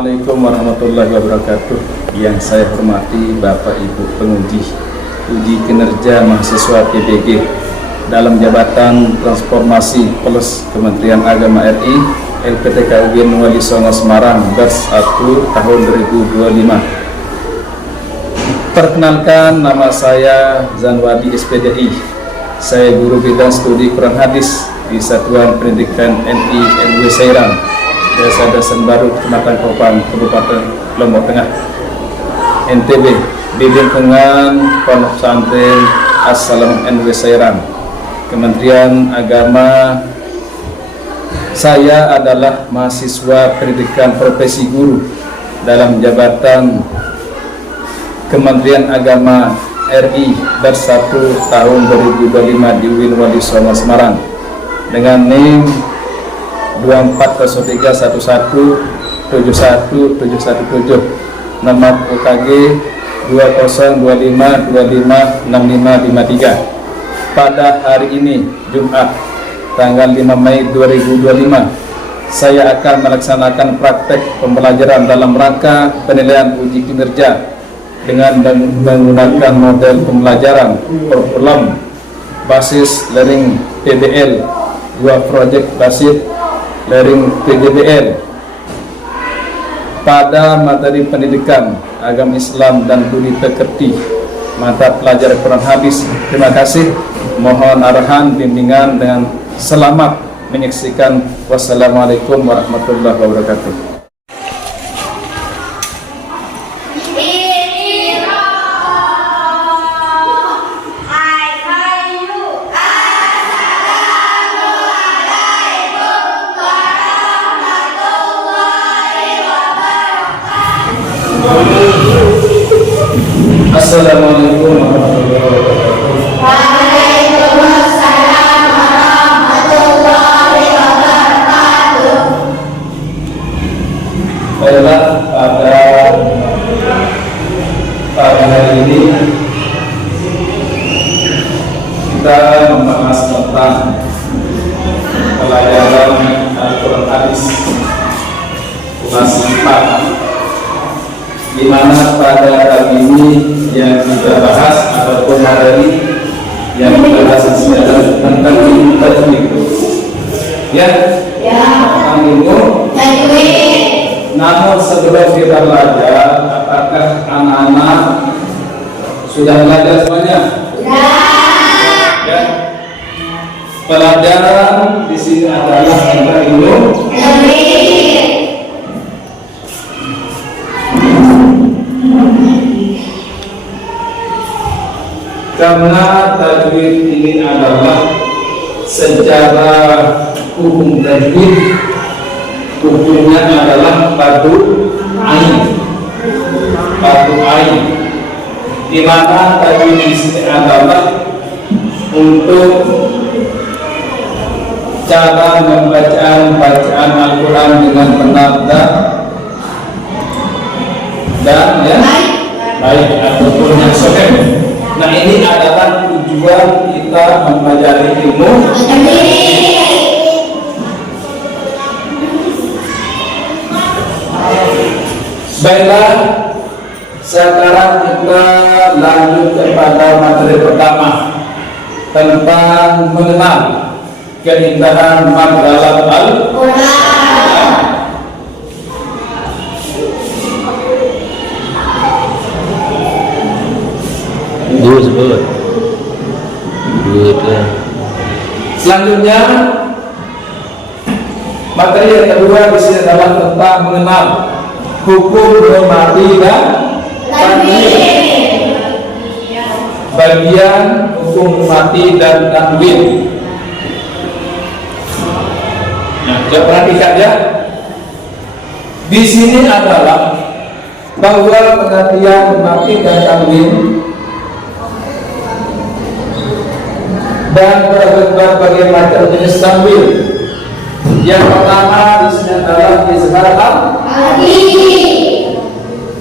Assalamualaikum warahmatullahi wabarakatuh. Yang saya hormati Bapak Ibu penguji uji kinerja mahasiswa PBG dalam jabatan Transformasi Plus Kementerian Agama RI LPTK UGM Wali Songo Semarang Bers 1 tahun 2025. Perkenalkan, nama saya Zanwadi SPDI. Saya guru bidang studi Quran Hadis di Satuan Pendidikan NI NW Seirang, Desa Dasan Baru, Kecamatan Kopang, Kabupaten Lombok Tengah, NTB, di lingkungan Pondok Pesantren As-Salam NW Seirang, Kementerian Agama. Saya adalah mahasiswa pendidikan profesi guru dalam jabatan Kementerian Agama RI Bers 1 tahun 2025 di UIN Wali Songo Semarang dengan NIM 24117171717, nomor UKG 2025256553. Pada hari ini Jumat tanggal 5 Mei 2025, saya akan melaksanakan praktek pembelajaran dalam rangka penilaian uji kinerja dengan menggunakan model pembelajaran kurikulum basis learning PBL, 2 project basis learning PGBL pada materi pendidikan agama Islam dan budi pekerti mata pelajaran Quran Hadis. Terima kasih, mohon arahan bimbingan dengan selamat menyaksikan. Wassalamualaikum warahmatullahi wabarakatuh. Assalamualaikum warahmatullahi wabarakatuh. Waalaikumsalam warahmatullahi wabarakatuh. Baiklah, pada hari ini kita membahas tentang pelajaran Al-Quran Hadis kelas 4, di mana pada kali ini yang kita bahas ataupun materi yang kita bahas adalah tentang ilmu tajwid. Ya, tentang ilmu tajwid. Namun sebelum kita belajar, apakah anak-anak sudah belajar semuanya? Ya. Pelajaran di sini adalah tentang ilmu tajwid. Karena tajwid ini adalah secara hukum tajwid, hukumnya adalah padu ain, di mana tajwid di sini adalah untuk cara bacaan Al-Quran dengan benar dan ya baik ataupun yang sahih. Nah, ini adalah tujuan kita mempelajari ilmu. Baiklah, sekarang kita lanjut kepada materi pertama tentang mengenal keindahan mat dalam Al-Quran. Selanjutnya, materi yang kedua di sini adalah tentang mengenal hukum memati dan tanwin. Bagian hukum memati dan tanwin. Nah, coba perhatikan ya. Di sini adalah bahwa pengertian memati dan tanwin dan berbagai macam jenis tanwin. Yang pertama di sini adalah izhar al-haqi.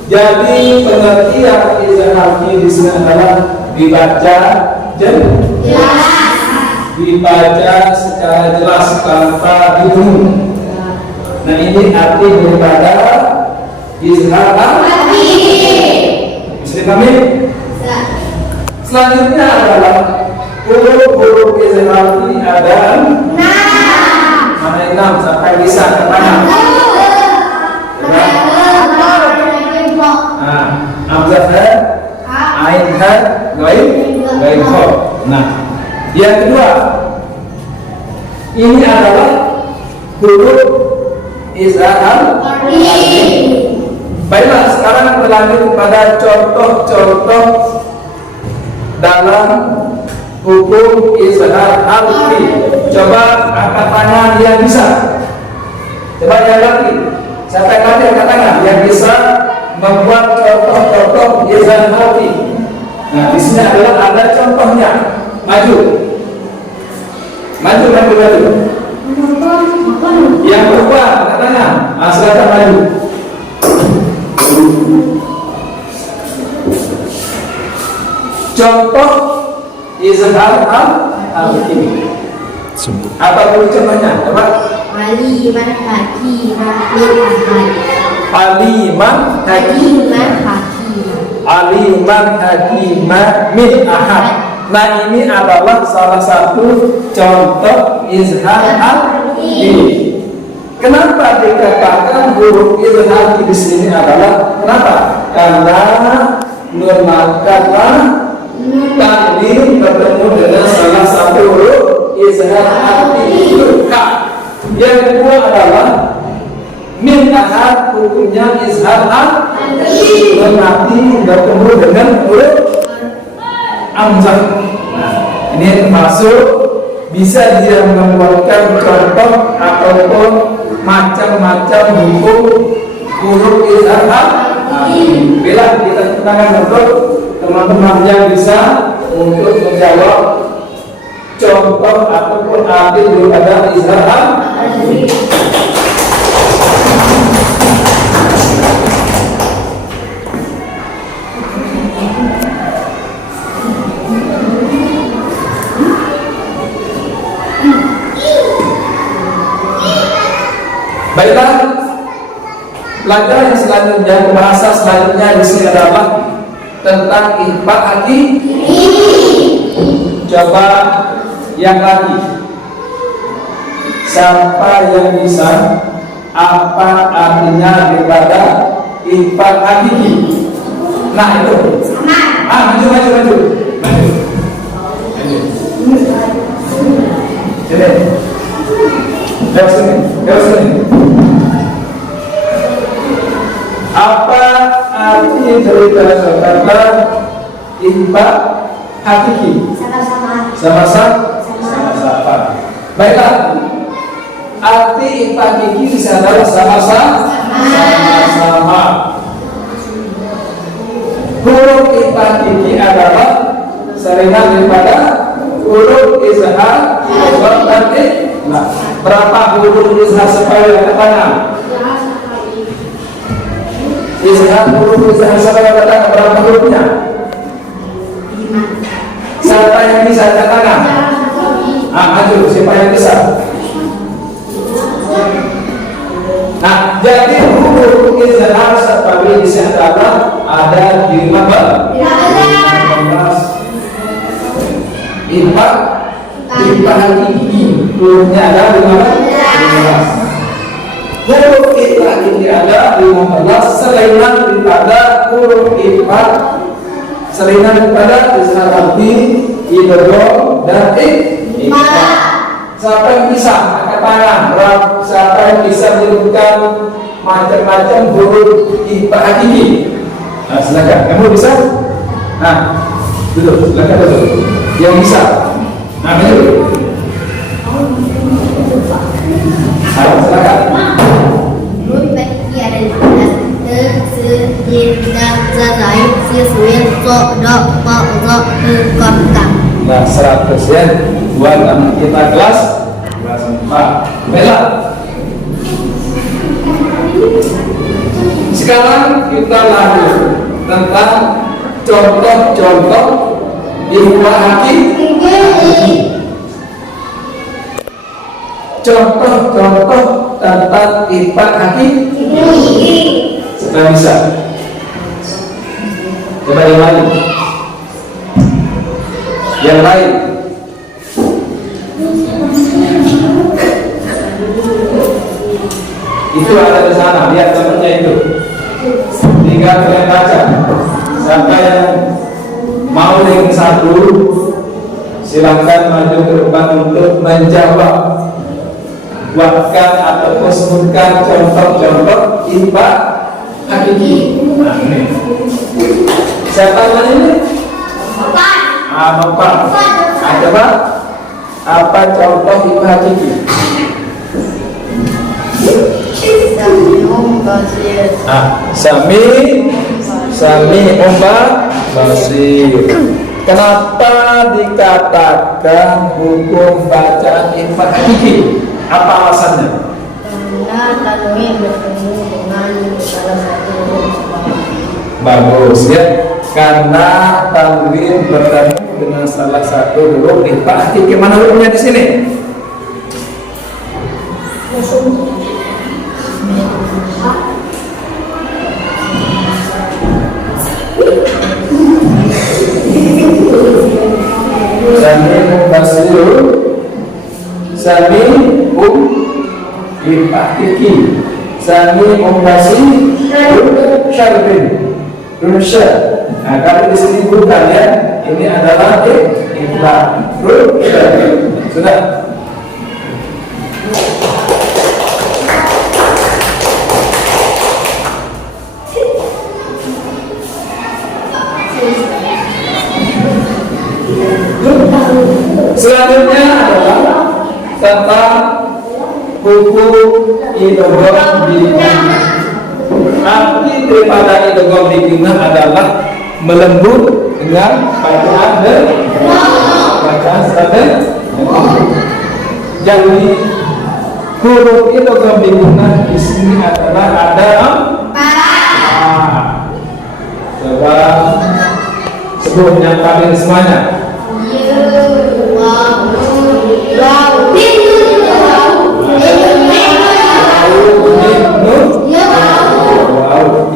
Jadi pengertian izhar al-haqi di sini adalah dibaca jelas, dibaca secara jelas tanpa diurung. Nah, ini arti daripada izhar hati. Bisa dipahami? Selanjutnya adalah huruf izhar ini ada 6. Mana 6 sampai bisa katakan? Hamzah ha, ain ha, ghain kha. Nah, yang kedua ini adalah huruf izhar hati. Baiklah, sekarang berlanjut kepada contoh-contoh dalam hukum izhar hati. Coba angkat tangan yang bisa. Coba yang lagi. Siapa yang lagi angkat tangan yang bisa membuat contoh-contoh izhar hati. Nah, di sini adalah ada contohnya. Maju. Yang perempuan angkat tangan. Silakan maju. Contoh izhar hati. Apa dulu contohnya? Coba. Aliman hakiman min ahad. Aliman hakimah min ahad. Nah, ini adalah salah satu contoh izhar hati. Kenapa dikatakan huruf izhar di sini adalah kenapa? Karena nun makalah takdim bertemu dengan salah satu huruf izhar hati itu ka. Yang kedua adalah min ahad, hukumnya izhar hati. Nun hati bertemu dengan huruf hamzah. Nah, ini termasuk bisa dia membuatkan contoh ataupun macam-macam hukum huruf izhar hati. Bila kita tangan untuk teman-teman yang bisa untuk menjawab contoh ataupun arti daripada izhar hati. Baiklah, pelajaran yang selanjutnya, bahasa selanjutnya di sini adalah tentang ikhfa hati. Coba yang lagi, siapa yang bisa apa artinya daripada ikhfa hati? Nah itu, maju. Lewat sini. Apa arti daripada kata ikhfa hakiki? Sama-sama. Baiklah, arti ikhfa hakiki di sana adalah sama-sama. Huruf ikhfa hakiki adalah seringan daripada huruf izhar dan ikhfa. Berapa huruf izhar supaya katakan? Huruf izhar supaya katakan berapa hurufnya? 5. Siapa yang bisa katakan? Maju, siapa yang bisa? Nah, jadi huruf izhar sebagai di sini ada di 15. Ikhfa hakiki hurufnya ada 15. Huruf ikhfa ini ada 15 selain daripada huruf ikhfa, selain daripada izhar hati, idgham dan ikhfa. Siapa yang bisa angkat tangan? Siapa yang bisa menyebutkan macam-macam huruf ikhfa hakiki? Nah, silakan. Kamu bisa? Nah, duduk. Silakan duduk. Yang bisa. Nah, duduk. Silakan. Huruf hakiki ada 15. Nah, 100 ya. Buat anak kita kelas 4. Baiklah. Sekarang kita lanjut tentang contoh-contoh ikhfa hakiki. Contoh-contoh tentang ikhfa hakiki. Sudah bisa. Coba yang lain. Yang lain. Itu ada di sana, lihat contohnya itu. Tinggal kalian baca. Siapa yang mau dengan satu, silakan maju ke depan untuk menjawab. Buatkan atau sebutkan contoh-contoh IPA hakiki. Nah, ini. Siapa namanya ini? Bapak. Coba apa contoh IPA hakiki? Sami ombak basir. Kenapa dikatakan hukum bacaan IPA hakiki? Apa alasannya? Karena tanwin bertemu dengan salah satu huruf. Bagus ya. Karena tanwin bertemu dengan salah satu huruf IPA hakiki. Mana hurufnya di sini? Sami IPA hakiki. Sami basir syarfin. Runsya. Nah, kalau di sini bukan ya, ini adalah IPA. Sudah. Selanjutnya adalah tentang hukum idgham bigunnah. Arti daripada idgham bigunnah adalah melembut dengan bacaan dan bacaan standar. Jadi huruf idgham bigunnah di sini adalah ada 4. Coba sebelumnya kalian semuanya.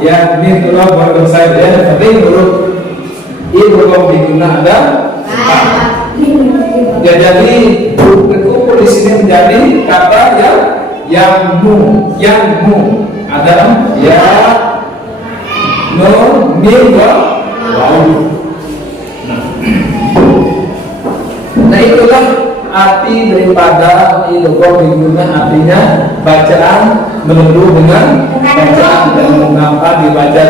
Ya, ini tulah baru saya ya, penting huruf idgham bigunnah ada 4. Ya, jadi terkumpul di sini menjadi kata yang ada ya, nun, mim, waw. Nah, itulah arti daripada idgham bigunnah, artinya bacaan melulu dengan bacaan dan mengapa dibaca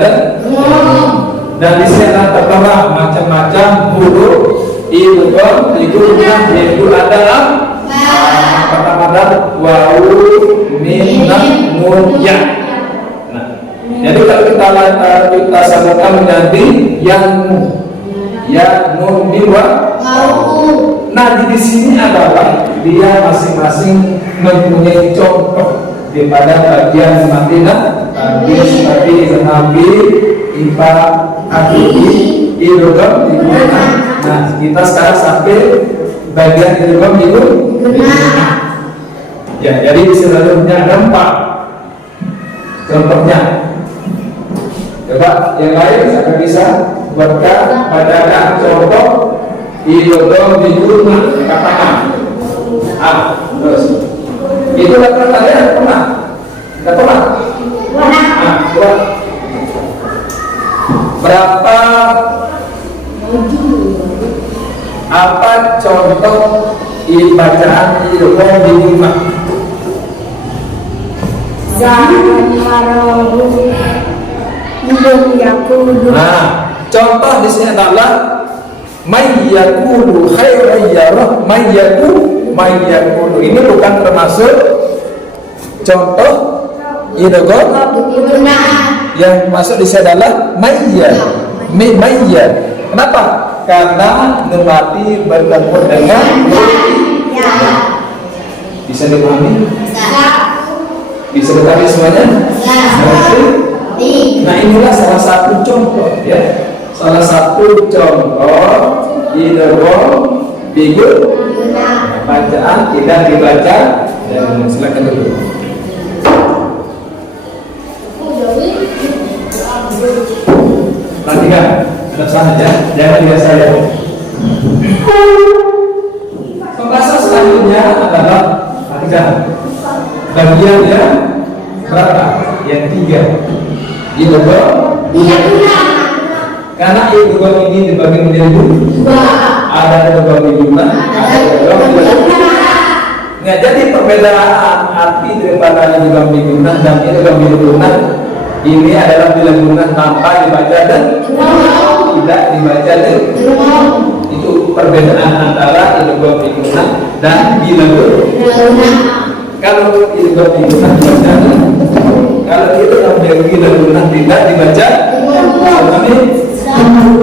dan di sini tertera macam-macam huruf idgham bigunnah, yaitu adalah pertama waw, mim, nun, ya. Nah, jadi kalau kita sambungkan menjadi yang ya, nun, mim, waw. Nah, di sini adalah dia masing-masing mempunyai contoh daripada bagian matilah seperti Nabi, IPA hakiki, idgham bigunnah. Nah, kita sekarang sampai bagian idgham bigunnah. Ya, jadi di selanjutnya ada 4 contohnya. Coba yang lain saya bisa buatkan bacakan contoh idgham bigunnah. Katakan terus itu letter kalian pernah? Tidak pernah? Buat berapa? Apa contoh bacaan idgham bigunnah? Nah, contoh di sini adalah mayyakulu khairan yarah, mayyakulu. Ini bukan termasuk contoh idgham bigunnah. Yang masuk di sini adalah mayya. Kenapa? Karena nun mati bertemu dengan ya. Bisa dipahami? Bisa dipahami semuanya? Nah, inilah salah satu contoh ya. Salah satu contoh idgham bigunnah. Bacaan tidak dibaca dan silakan dulu. Perhatikan, ada sana aja, jangan lihat saya. Pembahasan selanjutnya adalah perhatikan bagian yang berapa? Yang 3. Idgham. Karena idgham ini dibagi menjadi 2. Ada idgham gunnah, ada idgham gunnah. Nah, jadi perbedaan arti daripada idgham gunnah dan idgham gunnah ini adalah bila gunnah tanpa dibaca dan tidak dibaca dan itu perbedaan antara idgham gunnah dan bila gunnah. Kalau idgham gunnah dibaca, kalau idgham gunnah tidak dibaca,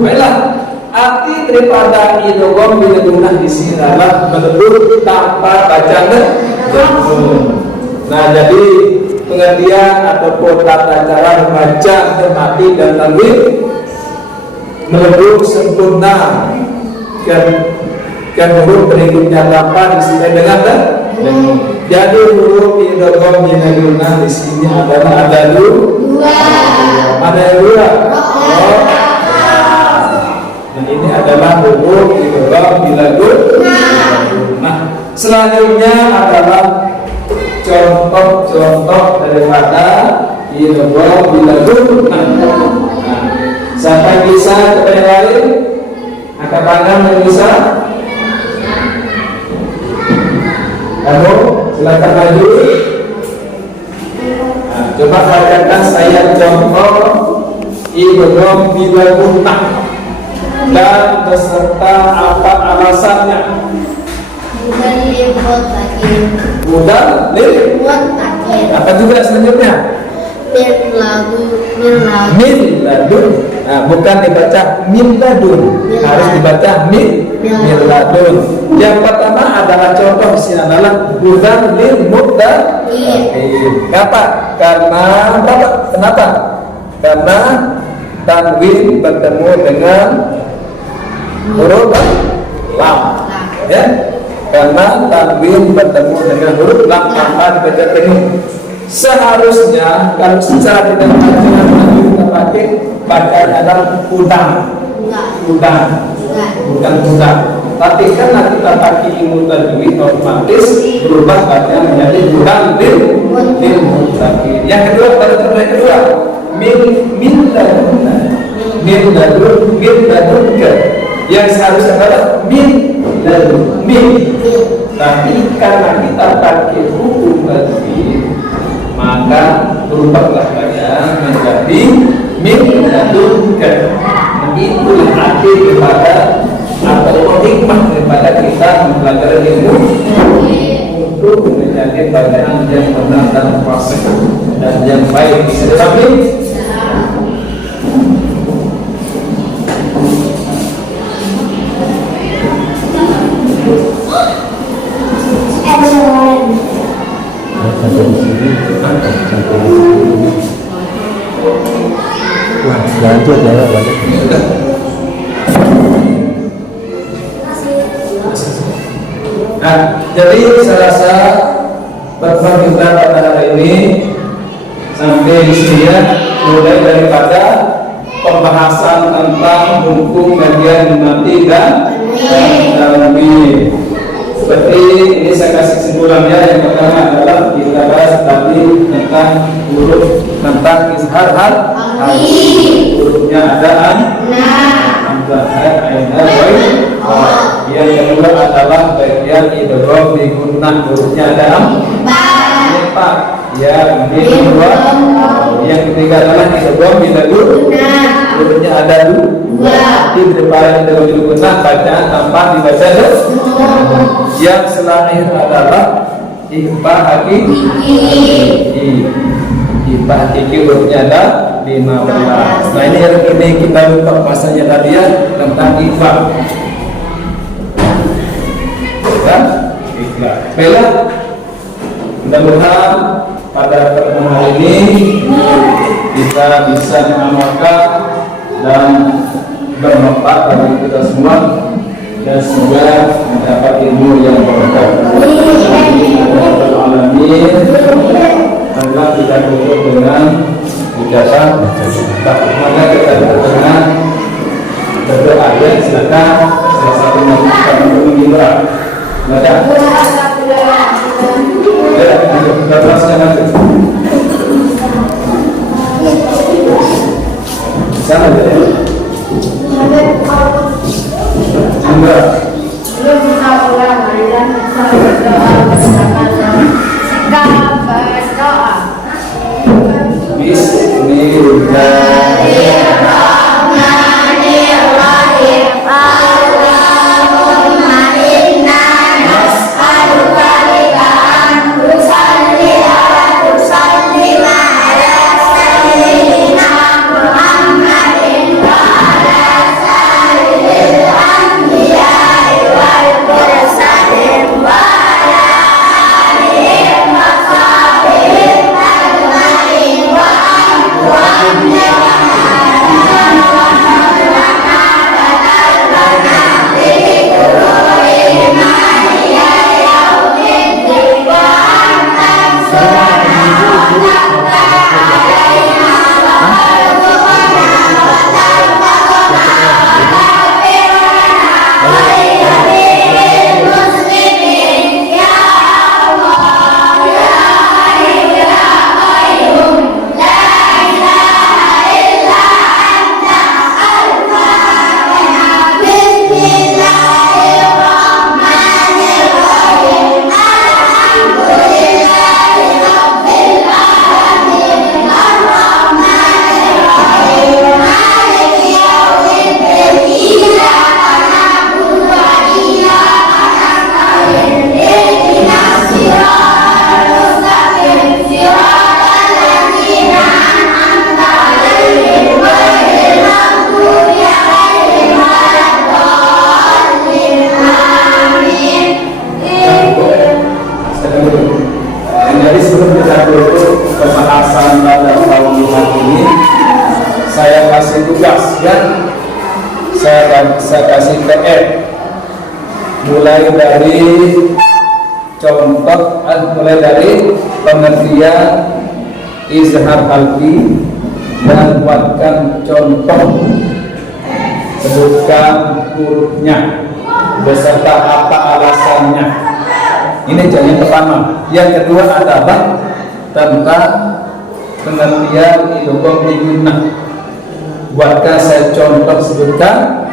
baiklah. Arti daripada idgham gunnah di sini adalah menyebut tanpa baca dan. Nah, jadi pengertian ataupun tata cara membaca mati dan tanwin menyebut sempurna kan huruf berikutnya tanpa disebut dengan dan. Jadi huruf idgham gunnah di sini adalah ada 2. Ada yang 2. Dan ini adalah huruf idgham gunnah. Selanjutnya adalah contoh-contoh daripada idgham gunnah. Nah, siapa bisa kepada yang lain? Angkat tangan yang bisa. Kamu silakan maju. Nah, coba bacakan saya contoh idgham gunnah dan beserta apa alasannya. Mudah apa juga selanjutnya? Min ladun. Nah, bukan dibaca min ladun, harus dibaca min ladun. Yang pertama adalah contoh di sini adalah hudan lil muttaqin. Kenapa? Karena tanwin bertemu dengan huruf lam. Ya. Karena tanwin bertemu dengan huruf lam tanpa dibaca tenun. Seharusnya kalau secara tidak dengan tanwin kita pakai bacaan adalah udang. Bukan udang. Tapi karena kita pakai ilmu tajwid otomatis berubah bacaan menjadi udang lil muttaqin. Yang kedua pada contoh kedua min ladun yang seharusnya adalah min ladun. Tapi karena kita pakai hukum tajwid maka berubahlah bacaan menjadi min ladun. Itu arti daripada atau hikmah daripada kita mempelajari ilmu untuk menjadi bacaan yang benar dan fasih dan yang baik. Bisa dipahami? Lanjut ya, Nah, jadi saya rasa pertemuan kita pada hari ini sampai di sini ya, mulai daripada pembahasan tentang hukum bagian mati dan tanwin. Seperti ini saya kasih kesimpulannya. Yang pertama adalah kita bahas tadi tentang huruf tentang izhar hurufnya ada hamzah, ain, yang kedua adalah bagian idgham gunnah hurufnya ada empat. Ya, yang ketiga adalah idgham gunnah hurufnya ada 2. Arti daripada idgham gunnah bacaan tanpa dibaca dan. Yang selain adalah ikhfa hakiki. Ikhfa hakiki hurufnya ada 15. Nah, ini kita buka pasanya tadi ya tentang ikhfa. Baiklah, mudah-mudahan pada pertemuan hari ini kita bisa mengamalkan dan bermanfaat bagi kita semua dan semoga mendapat ilmu yang berkah. Alamin. Allah kita tutup dengan ucapan maka kita tutup dengan silakan salah satu mengira. Silakan. Ya, kita bahasnya nanti. Sana ya. Enggak. Belum bisa pulang, dan bisa berdoa bersama-sama. Sikap berdoa. Bismillahirrahmanirrahim. Allahumma inna nas'aluka an tusalli ala sayyidina Muhammadin wa ala sayyidil anbiya'i wal mursalin wa ala alihim wa sahbihim ajma'in wa amwatna Jadi sebelum kita dulu pembahasan pada tahun ini, saya kasih tugas dan saya kasih PR mulai dari contoh, mulai dari pengertian izhar halki dan buatkan contoh, sebutkan hurufnya beserta apa alasannya. Ini yang pertama. Yang kedua adalah tentang pengertian idgham gunnah. Buatkan saya contoh, sebutkan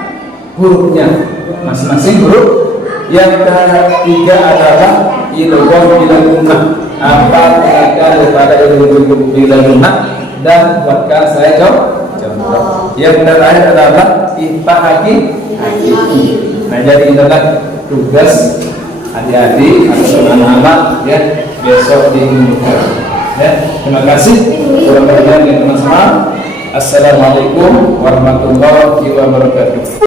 hurufnya masing-masing huruf. Yang ketiga adalah idgham gunnah. Apa pengertian daripada idgham gunnah dan buatkan saya contoh. Yang terakhir adalah ikhfa hakiki. Nah, jadi inilah tugas adik-adik atau anak-anak ya besok di ya. Terima kasih teman-teman yang teman-teman. Assalamualaikum warahmatullahi wabarakatuh.